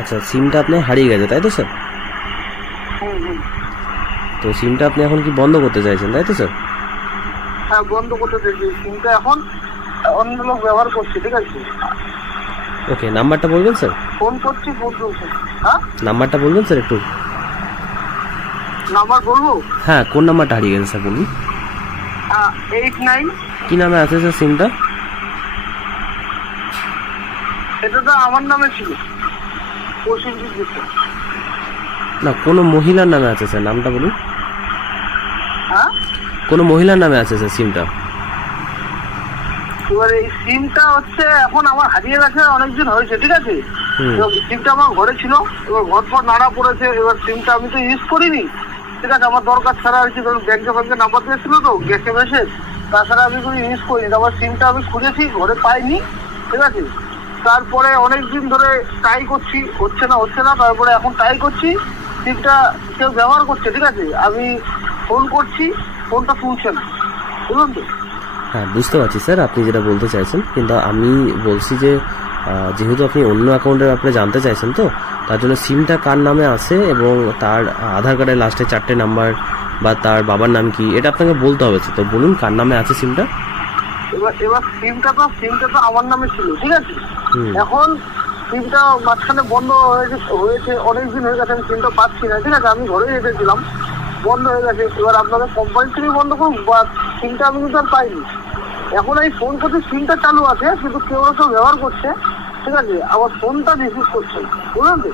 আচ্ছা, সিমটা আপনার হারিয়ে গেছে তাই তো স্যার? তো সিমটা আপনি এখন কি বন্ধ করতে চাইছেন তাই তো স্যার? হ্যাঁ, বন্ধ করতে চাইছি। সিমটা এখন অন্য লোক ব্যবহার করছে, ঠিক আছে? ওকে, নাম্বারটা বলবেন স্যার? ফোন করছি, ফোন তুলছে। হ্যাঁ, নাম্বারটা বলবেন স্যার একটু? নাম্বার বলবো? হ্যাঁ, কোন নাম্বারটা হারিয়ে গেছে স্যার বলুন? 89। কি নামে আছে স্যার সিমটা? এটা তো আমার নামে ছিল, প্রসেনজিৎ গুপ্তা। না, কোনো মহিলার নামে আছে স্যার, নামটা বলুন। হ্যাঁ, কোনো মহিলার নামে আছে স্যার সিমটা? এবার এই সিমটা হচ্ছে এখন আমার হারিয়ে গেছে, অনেকদিন হয়েছে, ঠিক আছে? হুম। এবার সিমটা আমার ঘরে ছিল, এবার ঘর পর নাড়া পড়েছে। এবার সিমটা আমি তো ইউজ করিনি, ঠিক আছে? আমার দরকার ছাড়া হয়েছে, ধরুন ব্যাংকে নাম্বার দিয়েছিল তো গ্যাসে মেসেজ, তাছাড়া আমি কোনো ইউজ করিনি। তারপর সিমটা আমি খুঁজেছি, ঘরে পাইনি, ঠিক আছে? তারপরে অনেকদিন ধরে ট্রাই করছি, হচ্ছে না। তারপরে এখন ট্রাই করছি, সিমটা কেউ ব্যবহার করছে, ঠিক আছে? আমি ফোন করছি, ফোনটা তুলছে না, বুঝলেন তো? হ্যাঁ, বুঝতে পারছি স্যার আপনি যেটা বলতে চাইছেন, কিন্তু আমি বলছি যে যেহেতু আপনি অন্য অ্যাকাউন্টের ব্যাপারে জানতে চাইছেন, তো তার জন্য সিমটা কার নামে আছে এবং তার আধার কার্ডের লাস্টে 4টে নাম্বার বা তার বাবার নাম কি, এটা আপনাকে বলতে হবে। তো বলুন কার নামে আছে সিমটা? এবার সিমটা তো আমার নামে ছিল, ঠিক আছে? হুম। এখন সিমটা মাঝখানে বন্ধ হয়েছে, অনেকদিন হয়ে গেছে, আমি সিমটা পাচ্ছি না, ঠিক আছে? আমি ঘরে রেখেছিলাম, বন্ধ হয়ে গেছে। এবার আপনাদের কোম্পানি থেকে বন্ধ করুন, বা সিমটা আমি কিন্তু আর পাইনি। এখন এই ফোন করতে সিমটা চালু আছে, কিন্তু কেউ ব্যবহার করছে, ঠিক আছে? আমার ফোনটা রিসিভ করছে না, বুঝলেন তো?